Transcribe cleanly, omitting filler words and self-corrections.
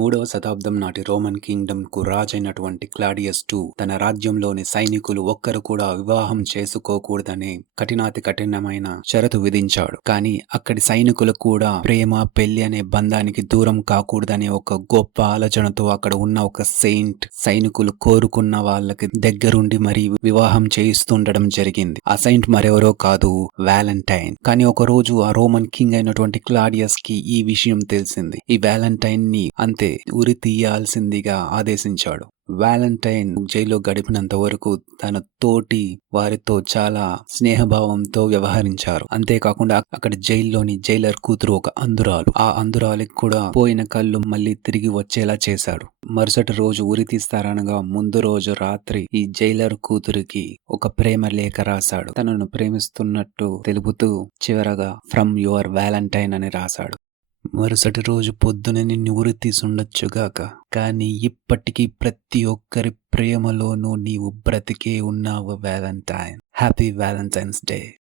3వ శతాబ్దం నాటి రోమన్ కింగ్డమ్ కు రాజైనటువంటి క్లాడియస్ II తన రాజ్యంలోని సైనికులు ఒక్కరు కూడా వివాహం చేసుకోకూడదనే కఠినాతి కఠినమైన షరతు విధించాడు. కానీ అక్కడి సైనికులు కూడా ప్రేమ పెళ్లి అనే బంధానికి దూరం కాకూడదనే ఒక గొప్ప ఆలోచనతో అక్కడ ఉన్న ఒక సెయింట్ సైనికులు కోరుకున్న వాళ్ళకి దగ్గరుండి మరీ వివాహం చేయిస్తుండడం జరిగింది. ఆ సెయింట్ మరెవరో కాదు, వ్యాలంటైన్. కానీ ఒక రోజు ఆ రోమన్ కింగ్ అయినటువంటి క్లాడియస్ కి ఈ విషయం తెలిసింది. ఈ వ్యాలంటైన్ ని అంతే ఉరి తీయాల్సిందిగా ఆదేశించాడు. వ్యాలంటైన్ జైల్లో గడిపినంత వరకు తన తోటి వారితో చాలా స్నేహభావంతో వ్యవహరించారు. అంతేకాకుండా అక్కడ జైల్లోని జైలర్ కూతురు ఒక అంధురాలు. ఆ అంధురాలికి కూడా పోయిన కళ్ళు మళ్ళీ తిరిగి వచ్చేలా చేశాడు. మరుసటి రోజు ఉరి తీస్తారనగా ముందు రోజు రాత్రి ఈ జైలర్ కూతురికి ఒక ప్రేమ లేఖ రాశాడు. తనను ప్రేమిస్తున్నట్టు తెలుపుతూ చివరగా ఫ్రమ్ యువర్ వ్యాలంటైన్ అని రాశాడు. మరుసటి రోజు పొద్దున నిన్ను ఉరి తీసుండొచ్చుగాక, కానీ ఇప్పటికీ ప్రతి ఒక్కరి ప్రేమలోనూ నీవు బ్రతికే ఉన్నావు వ్యాలంటైన్. Happy Valentine's day.